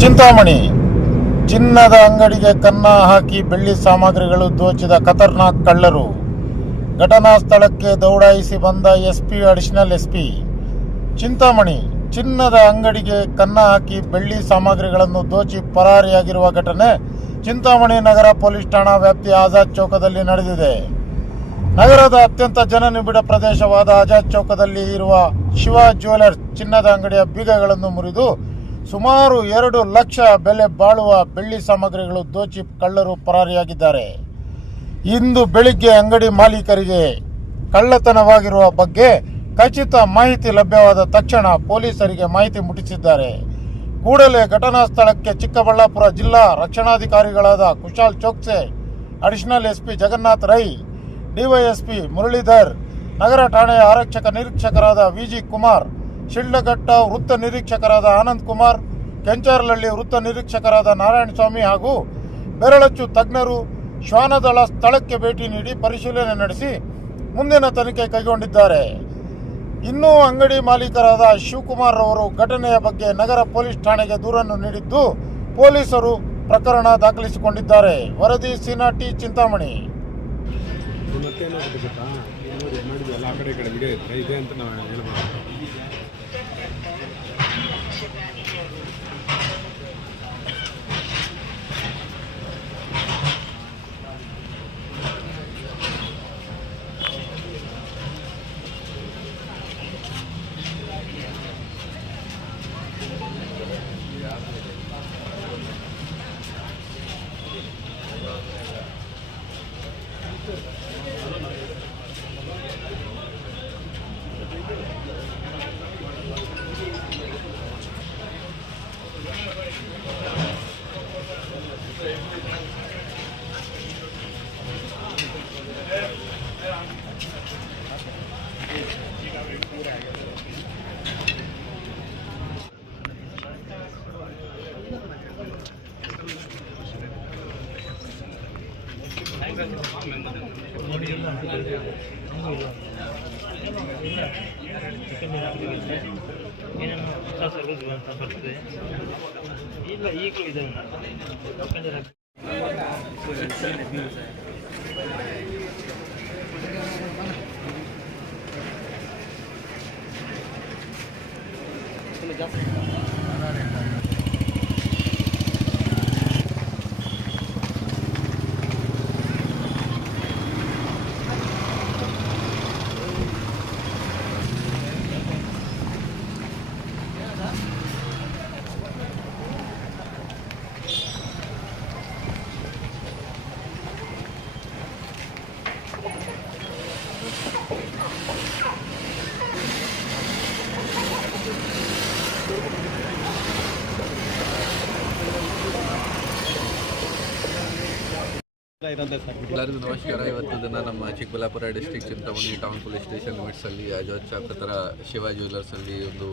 ಚಿಂತಾಮಣಿ ಚಿನ್ನದ ಅಂಗಡಿಗೆ ಕನ್ನ ಹಾಕಿ ಬೆಳ್ಳಿ ಸಾಮಗ್ರಿಗಳು ದೋಚಿದ ಖತರ್ನಾಕ್ ಕಳ್ಳರು. ಘಟನಾ ಸ್ಥಳಕ್ಕೆ ದೌಡಾಯಿಸಿ ಬಂದ ಎಸ್ಪಿ, ಅಡಿಷನಲ್ ಎಸ್ಪಿ. ಚಿಂತಾಮಣಿ ಚಿನ್ನದ ಅಂಗಡಿಗೆ ಕನ್ನ ಹಾಕಿ ಬೆಳ್ಳಿ ಸಾಮಗ್ರಿಗಳನ್ನು ದೋಚಿ ಪರಾರಿಯಾಗಿರುವ ಘಟನೆ ಚಿಂತಾಮಣಿ ನಗರ ಪೊಲೀಸ್ ಠಾಣಾ ವ್ಯಾಪ್ತಿಯ ಆಜಾದ್ ಚೌಕದಲ್ಲಿ ನಡೆದಿದೆ. ನಗರದ ಅತ್ಯಂತ ಜನನಿಬಿಡ ಪ್ರದೇಶವಾದ ಆಜಾದ್ ಚೌಕದಲ್ಲಿ ಇರುವ ಶಿವ ಜ್ಯುವೆಲರ್ಸ್ ಚಿನ್ನದ ಅಂಗಡಿಯ ಬೀಗಗಳನ್ನು ಮುರಿದು ಸುಮಾರು 2 ಲಕ್ಷ ಬೆಲೆ ಬಾಳುವ ಬೆಳ್ಳಿ ಸಾಮಗ್ರಿಗಳು ದೋಚಿ ಕಳ್ಳರು ಪರಾರಿಯಾಗಿದ್ದಾರೆ. ಇಂದು ಬೆಳಿಗ್ಗೆ ಅಂಗಡಿ ಮಾಲೀಕರಿಗೆ ಕಳ್ಳತನವಾಗಿರುವ ಬಗ್ಗೆ ಖಚಿತ ಮಾಹಿತಿ ಲಭ್ಯವಾದ ತಕ್ಷಣ ಪೊಲೀಸರಿಗೆ ಮಾಹಿತಿ ಮುಟ್ಟಿಸಿದ್ದಾರೆ. ಕೂಡಲೇ ಘಟನಾ ಸ್ಥಳಕ್ಕೆ ಚಿಕ್ಕಬಳ್ಳಾಪುರ ಜಿಲ್ಲಾ ರಕ್ಷಣಾಧಿಕಾರಿಗಳಾದ Kushal Chokse, additional SP Jagannath Rai, DySP Muralidhar, ನಗರ ಠಾಣೆಯ ಆರಕ್ಷಕ ನಿರೀಕ್ಷಕರಾದ ವಿಜಿ ಕುಮಾರ್, ಶಿಡ್ಲಘಟ್ಟ ವೃತ್ತ ನಿರೀಕ್ಷಕರಾದ ಆನಂದ್ ಕುಮಾರ್, ಕೆಂಚಾರಹಳ್ಳಿ ವೃತ್ತ ನಿರೀಕ್ಷಕರಾದ ನಾರಾಯಣ ಸ್ವಾಮಿ ಹಾಗೂ ಬೆರಳಚ್ಚು ತಜ್ಞರು ಶ್ವಾನದಳ ಸ್ಥಳಕ್ಕೆ ಭೇಟಿ ನೀಡಿ ಪರಿಶೀಲನೆ ನಡೆಸಿ ಮುಂದಿನ ತನಿಖೆ ಕೈಗೊಂಡಿದ್ದಾರೆ. ಇನ್ನೂ ಅಂಗಡಿ ಮಾಲೀಕರಾದ ಶಿವಕುಮಾರ್ ಅವರು ಘಟನೆಯ ಬಗ್ಗೆ ನಗರ ಪೊಲೀಸ್ ಠಾಣೆಗೆ ದೂರನ್ನು ನೀಡಿದ್ದು ಪೊಲೀಸರು ಪ್ರಕರಣ ದಾಖಲಿಸಿಕೊಂಡಿದ್ದಾರೆ. ವರದಿ ಸಿನಾಟಿ ಚಿಂತಾಮಣಿ. ಇಲ್ಲ ಈಗಲೂ ಇದೆ. ಎಲ್ಲರಿಗೂ ನಮಸ್ಕಾರ. ಇವತ್ತು ದಿನ ನಮ್ಮ Chikkaballapur district Chintamani town police station ಲಿಮಿಟ್ಸಲ್ಲಿ ಆಜಾದ್ ಚೌಕ್ ಹತ್ರ ಶಿವ ಜ್ಯುವೆಲರ್ಸಲ್ಲಿ ಒಂದು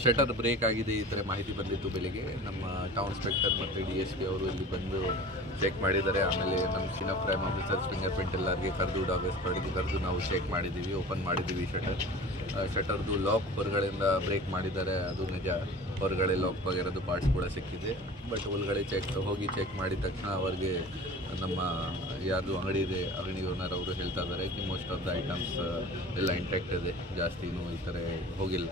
ಶಟರ್ ಬ್ರೇಕ್ ಆಗಿದೆ ಈ ಥರ ಮಾಹಿತಿ ಬಂದಿತ್ತು. ಬೆಳಿಗ್ಗೆ ನಮ್ಮ ಟೌನ್ ಇನ್ಸ್ಪೆಕ್ಟರ್ ಮತ್ತು DSP ಅವರು ಇಲ್ಲಿ ಬಂದು ಚೆಕ್ ಮಾಡಿದ್ದಾರೆ. ಆಮೇಲೆ ನಮ್ಮ scene of crime officers fingerprint ಎಲ್ಲರಿಗೆ ಕರೆದು ಡಾಗಸ್ ಕರೆದು ನಾವು ಚೆಕ್ ಮಾಡಿದ್ದೀವಿ, ಓಪನ್ ಮಾಡಿದ್ದೀವಿ. ಶಟರ್ದು ಲಾಕ್ ಹೊರಗಡೆಯಿಂದ ಬ್ರೇಕ್ ಮಾಡಿದ್ದಾರೆ, ಅದು ನಿಜ. ಹೊರಗಡೆ ಲಾಕ್ ಆಗಿರೋದು ಪಾರ್ಟ್ಸ್ ಕೂಡ ಸಿಕ್ಕಿದೆ. ಬಟ್ ಒಳಗಡೆ ಹೋಗಿ ಚೆಕ್ ಮಾಡಿದ ತಕ್ಷಣ ಅವ್ರಿಗೆ ನಮ್ಮ ಯಾರ್ದು ಅಂಗಡಿ ಇದೆ, ಅಂಗಡಿ ಓನರ್ ಅವರು ಹೇಳ್ತಾ ಇದ್ದಾರೆ ಕಿ ಮೋಸ್ಟ್ ಆಫ್ ದ ಐಟಮ್ಸ್ ಎಲ್ಲ ಇಂಟ್ಯಾಕ್ಟ್ ಇದೆ, ಜಾಸ್ತಿನೂ ಈ ಥರ ಹೋಗಿಲ್ಲ.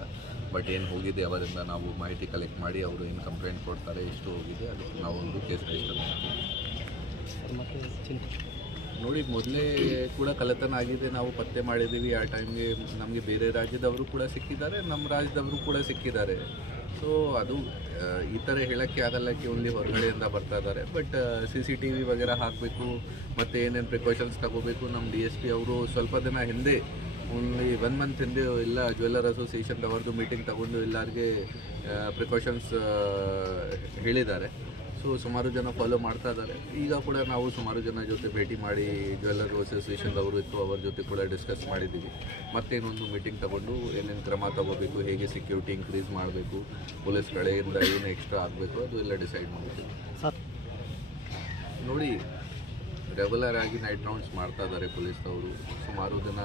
ಬಟ್ ಏನು ಹೋಗಿದೆ ಅವರಿಂದ ನಾವು ಮಾಹಿತಿ ಕಲೆಕ್ಟ್ ಮಾಡಿ ಅವರು ಏನು ಕಂಪ್ಲೇಂಟ್ ಕೊಡ್ತಾರೆ, ಎಷ್ಟು ಹೋಗಿದೆ ಅದಕ್ಕೆ ನಾವು ಒಂದು ಕೇಸ್ ರಿಜಿಸ್ಟರ್ ಮಾಡ್ತೀವಿ. ನೋಡಿ, ಮೊದಲೇ ಕೂಡ ಕಳ್ಳತನ ಆಗಿದೆ, ನಾವು ಪತ್ತೆ ಮಾಡಿದ್ದೀವಿ. ಆ ಟೈಮ್ಗೆ ನಮಗೆ ಬೇರೆ ರಾಜ್ಯದವರು ಕೂಡ ಸಿಕ್ಕಿದ್ದಾರೆ, ನಮ್ಮ ರಾಜ್ಯದವರು ಕೂಡ ಸಿಕ್ಕಿದ್ದಾರೆ. ಸೊ ಅದು ಈ ಥರ ಹೇಳೋಕ್ಕೆ ಆಗಲ್ಲ ಕಿ ಓನ್ಲಿ ಹೊರಗಡೆಯಿಂದ ಬರ್ತಾ ಇದ್ದಾರೆ. ಬಟ್ CCTV ವಗೇರ ಹಾಕಬೇಕು ಮತ್ತು ಏನೇನು ಪ್ರಿಕಾಷನ್ಸ್ ತಗೋಬೇಕು. ನಮ್ಮ DSP ಅವರು ಸ್ವಲ್ಪ ದಿನ ಹಿಂದೆ, ಓನ್ಲಿ 1 ಮಂತ್ ಹಿಂದೆ ಎಲ್ಲ ಜ್ಯುವೆಲ್ಲರ್ ಅಸೋಸಿಯೇಷನ್ದವ್ರದ್ದು ಮೀಟಿಂಗ್ ತಗೊಂಡು ಎಲ್ಲರಿಗೆ ಪ್ರಿಕಾಷನ್ಸ್ ಹೇಳಿದ್ದಾರೆ. ಸೊ ಸುಮಾರು ಜನ ಫಾಲೋ ಮಾಡ್ತಾ ಇದ್ದಾರೆ. ಈಗ ಕೂಡ ನಾವು ಸುಮಾರು ಜನ ಜೊತೆ ಭೇಟಿ ಮಾಡಿ ಜ್ಯುವೆಲ್ಲರ್ ಅಸೋಸಿಯೇಷನ್ದವರು ಇತ್ತು, ಅವ್ರ ಜೊತೆ ಕೂಡ ಡಿಸ್ಕಸ್ ಮಾಡಿದ್ದೀವಿ. ಮತ್ತೇನೊಂದು ಮೀಟಿಂಗ್ ತಗೊಂಡು ಏನೇನು ಕ್ರಮ ತಗೋಬೇಕು, ಹೇಗೆ ಸೆಕ್ಯೂರಿಟಿ ಇನ್ಕ್ರೀಸ್ ಮಾಡಬೇಕು, ಪೊಲೀಸ್ ಕಡೆಯಿಂದ ಏನು ಎಕ್ಸ್ಟ್ರಾ ಆಗಬೇಕು, ಅದು ಎಲ್ಲ ಡಿಸೈಡ್ ಮಾಡ್ತೀವಿ. ನೋಡಿ, ರೆಗ್ಯುಲರ್ ಆಗಿ ನೈಟ್ ರೌಂಡ್ಸ್ ಮಾಡ್ತಾ ಇದ್ದಾರೆ ಪೊಲೀಸ್ದವರು. ಸುಮಾರು ದಿನ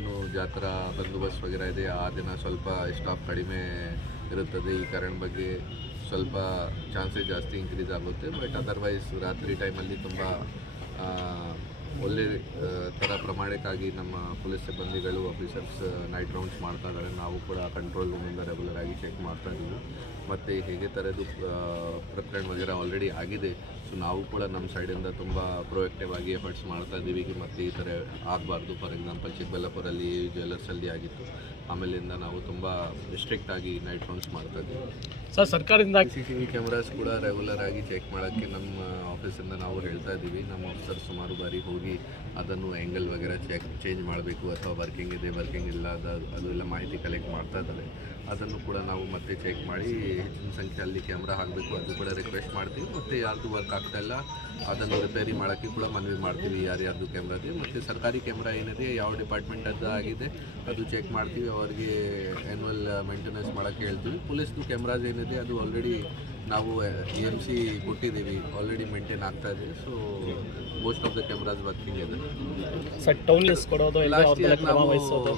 ಏನು ಜಾತ್ರಾ ಬಂದೋಬಸ್ತ್ ವಗೇರ ಇದೆ, ಆ ದಿನ ಸ್ವಲ್ಪ ಸ್ಟಾಪ್ ಕಡಿಮೆ ಇರುತ್ತದೆ. ಈ ಕಾರಣ ಬಗ್ಗೆ ಸ್ವಲ್ಪ ಚಾನ್ಸಸ್ ಜಾಸ್ತಿ ಇನ್ಕ್ರೀಸ್ ಆಗುತ್ತೆ. ಬಟ್ ಅದರ್ವೈಸ್ ರಾತ್ರಿ ಟೈಮಲ್ಲಿ ತುಂಬ ಒಳ್ಳೆ ಥರ ಪ್ರಮಾಣಕ್ಕಾಗಿ ನಮ್ಮ ಪೊಲೀಸ್ ಸಿಬ್ಬಂದಿಗಳು ಆಫೀಸರ್ಸ್ ನೈಟ್ ರೌಂಡ್ಸ್ ಮಾಡ್ತಾ ಇದ್ದಾರೆ. ನಾವು ಕೂಡ ಕಂಟ್ರೋಲ್ ರೂಮಿಂದ ರೆಗ್ಯುಲರ್ ಆಗಿ ಚೆಕ್ ಮಾಡ್ತಾ ಇದ್ದೀವಿ. ಮತ್ತು ಹೇಗೆ ಥರದ್ದು ಪ್ರಕರಣ ವಗೇರೆ ಆಲ್ರೆಡಿ ಆಗಿದೆ. ಸೊ ನಾವು ಕೂಡ ನಮ್ಮ ಸೈಡಿಂದ ತುಂಬ ಪ್ರೊಯಾಕ್ಟಿವ್ ಆಗಿ ಎಫರ್ಟ್ಸ್ ಮಾಡ್ತಾ ಇದ್ದೀವಿ. ಮತ್ತು ಈ ಥರ ಆಗಬಾರ್ದು. ಫಾರ್ ಎಕ್ಸಾಂಪಲ್ ಚಿಕ್ಕಬಳ್ಳಾಪುರಲ್ಲಿ ಜ್ಯುವೆಲ್ಲರ್ಸಲ್ಲಿ ಆಗಿತ್ತು. ಆಮೇಲಿಂದ ನಾವು ತುಂಬ ಸ್ಟ್ರಿಕ್ಟ್ ಆಗಿ ನೈಟ್ ರೌಂಡ್ಸ್ ಮಾಡ್ತಾ ಇದ್ದೀವಿ. ಸರ್, ಸರ್ಕಾರದಿಂದ CCTV ಕ್ಯಾಮ್ರಾಸ್ ಕೂಡ ರೆಗ್ಯುಲರ್ ಆಗಿ ಚೆಕ್ ಮಾಡೋಕ್ಕೆ ನಮ್ಮ ಆಫೀಸಿಂದ ನಾವು ಹೇಳ್ತಾ ಇದ್ದೀವಿ. ನಮ್ಮ ಆಫೀಸರ್ ಸುಮಾರು ಬಾರಿ ಹೋಗಿ ಅದನ್ನು ಆ್ಯಂಗಲ್ ವಗೇರೆ ಚೇಂಜ್ ಮಾಡಬೇಕು ಅಥವಾ ವರ್ಕಿಂಗ್ ಇದೆ ವರ್ಕಿಂಗ್ ಇಲ್ಲ ಅದು ಎಲ್ಲ ಮಾಹಿತಿ ಕಲೆಕ್ಟ್ ಮಾಡ್ತಾ ಇದ್ದಾರೆ. ಅದನ್ನು ಕೂಡ ನಾವು ಮತ್ತೆ ಚೆಕ್ ಮಾಡಿ ಹೆಚ್ಚಿನ ಸಂಖ್ಯೆಯಲ್ಲಿ ಕ್ಯಾಮ್ರಾ ಹಾಕಬೇಕು ಅದು ಕೂಡ ರಿಕ್ವೆಸ್ಟ್ ಮಾಡ್ತೀವಿ. ಮತ್ತು ಯಾರ್ದು ವರ್ಕ್ ಆಗ್ತಾ ಇಲ್ಲ ಅದನ್ನು ರಿಪೇರಿ ಮಾಡೋಕ್ಕೆ ಕೂಡ ಮನವಿ ಮಾಡ್ತೀವಿ ಯಾರ್ಯಾರ್ದು ಕ್ಯಾಮ್ರಾ ಇದೆ. ಮತ್ತು ಸರ್ಕಾರಿ ಕ್ಯಾಮ್ರಾ ಏನಿದೆ ಯಾವ ಡಿಪಾರ್ಟ್ಮೆಂಟದ್ದು ಆಗಿದೆ ಅದು ಚೆಕ್ ಮಾಡ್ತೀವಿ. ಅವರಿಗೆ ಆ್ಯನ್ಯುವಲ್ ಮೇಂಟೆನೆನ್ಸ್ ಮಾಡೋಕ್ಕೆ ಹೇಳ್ತೀವಿ. ಪೊಲೀಸ್ದು ಕ್ಯಾಮ್ರಾಸ್ ಏನಿದೆ ಅದು ಆಲ್ರೆಡಿ ನಾವು EMC ಕೊಟ್ಟಿದ್ದೀವಿ, ಆಲ್ರೆಡಿ ಮೇಂಟೈನ್ ಆಗ್ತಾ ಇದೆ. So most of the cameras working ಇದೆ. ಸರ್, ಟೌನ್ ಲಿಸ್ಟ್ ಕೊಡೋದು ಇಲ್ಲ ಅವ್ರ ಮೇಲೆ ಕ್ರಮ ವಹಿಸೋದು.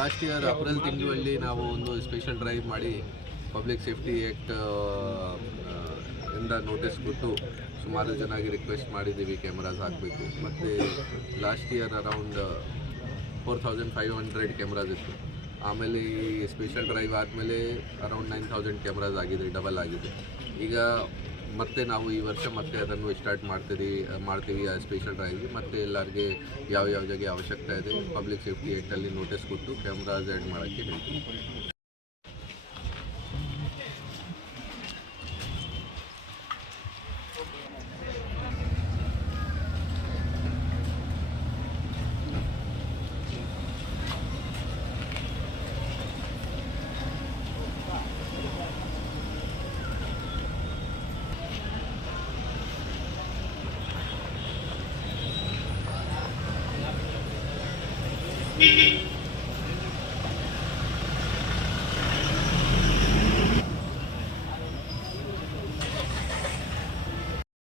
ಲಾಸ್ಟ್ ಇಯರ್ ಏಪ್ರಿಲ್ ತಿಂಗಳಲ್ಲಿ ನಾವು ಒಂದು ಸ್ಪೆಷಲ್ ಡ್ರೈವ್ ಮಾಡಿ ಪಬ್ಲಿಕ್ ಸೇಫ್ಟಿ ಆ್ಯಕ್ಟ್ ಇಂದ ನೋಟಿಸ್ ಕೊಟ್ಟು ಸುಮಾರು ಜನರಿಗೆ ರಿಕ್ವೆಸ್ಟ್ ಮಾಡಿದ್ದೀವಿ ಕ್ಯಾಮ್ರಾಸ್ ಹಾಕಬೇಕು. ಮತ್ತು ಲಾಸ್ಟ್ ಇಯರ್ ಅರೌಂಡ್ 4500 ಕ್ಯಾಮ್ರಾಸ್ ಇತ್ತು. ಆಮೇಲೆ ಈ ಸ್ಪೆಷಲ್ ಡ್ರೈವ್ ಆದಮೇಲೆ ಅರೌಂಡ್ 9000 ಕ್ಯಾಮ್ರಾಸ್ ಆಗಿದೆ, ಡಬಲ್ ಆಗಿದೆ. ಈಗ ಮತ್ತೆ ನಾವು ಈ ವರ್ಷ ಮತ್ತೆ ಅದನ್ನು ಸ್ಟಾರ್ಟ್ ಮಾಡ್ತೀವಿ ಆ ಸ್ಪೆಷಲ್ ಡ್ರೈವ್. ಮತ್ತು ಎಲ್ಲರಿಗೆ ಯಾವ ಜಾಗ ಅವಶ್ಯಕತೆ ಇದೆ ಪಬ್ಲಿಕ್ ಸೇಫ್ಟಿ ಆ್ಯಕ್ಟಲ್ಲಿ ನೋಟಿಸ್ ಕೊಟ್ಟು ಕ್ಯಾಮ್ರಾಸ್ ಆ್ಯಡ್ ಮಾಡೋಕ್ಕೆ ಹೇಳ್ತೀವಿ.